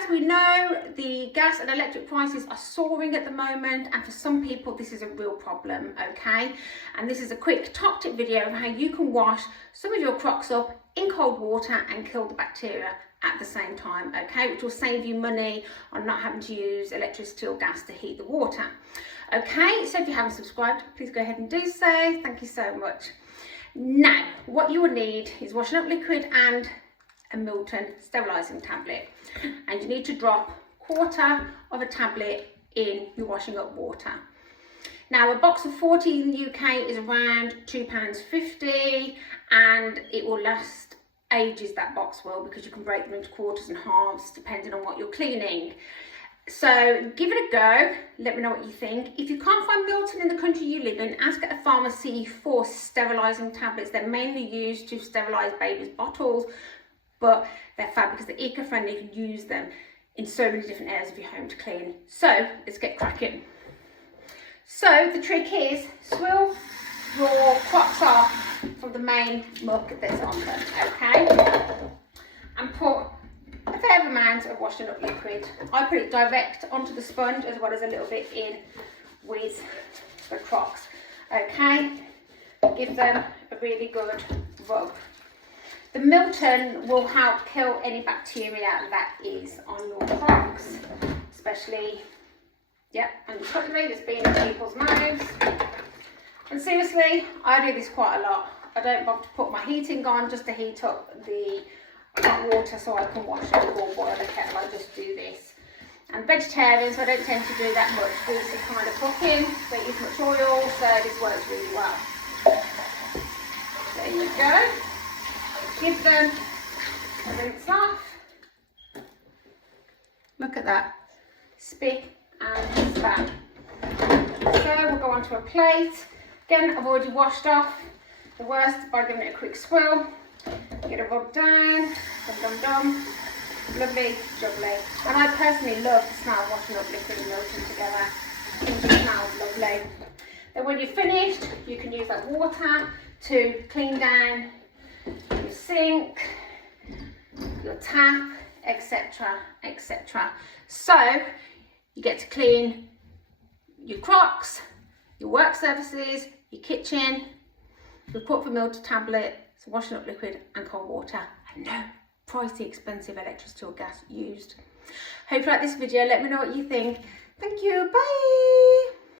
as we know, the gas and electric prices are soaring at the moment, and for some people this is a real problem, okay? And this is a quick top tip video of how you can wash some of your crocs up in cold water and kill the bacteria at the same time, okay, which will save you money on not having to use electricity or gas to heat the water. Okay, so if you haven't subscribed, please go ahead and do so. Thank you so much. Now, what you will need is washing up liquid and a Milton sterilising tablet, and you need to drop 1/4 of a tablet in your washing up water. Now, a box of 40 in the UK is around £2.50, and it will last ages, that box will, because you can break them into quarters and halves depending on what you're cleaning. So give it a go, let me know what you think. If you can't find Milton in the country you live in, ask at a pharmacy for sterilising tablets. They're mainly used to sterilise babies' bottles, but they're fab because they're eco-friendly. You can use them in so many different areas of your home to clean. So let's get cracking. So the trick is swill your crocs off from the main muck that's on them, okay? And put a fair amount of washing up liquid. I put it direct onto the sponge as well as a little bit in with the crocs, okay? Give them a really good rub. The Milton will help kill any bacteria that is on your crocs, especially, on your cutlery that's been in people's mouths. And seriously, I do this quite a lot. I don't bother to put my heating on just to heat up the hot water so I can wash it or boil the kettle. I just do this. I'm vegetarian, so I don't tend to do that much greasy kind of cooking. Don't use much oil, so this works really well. There you go. Give them a rinse off. Look at that. Spick and span. So we'll go onto a plate. Again, I've already washed off the worst by giving it a quick swirl. Get a rub down. Dum dum dum. Lovely, jubbly. And I personally love the smell of washing up liquid and Milton together. I think it smells lovely. Then when you're finished, you can use that water to clean down your sink, your tap, etc, etc. So you get to clean your crocs, your work surfaces, your kitchen, your put for Milton tablet, some washing up liquid and cold water, and no pricey expensive electricity or gas used. Hope you like this video. Let me know what you think. Thank you. Bye.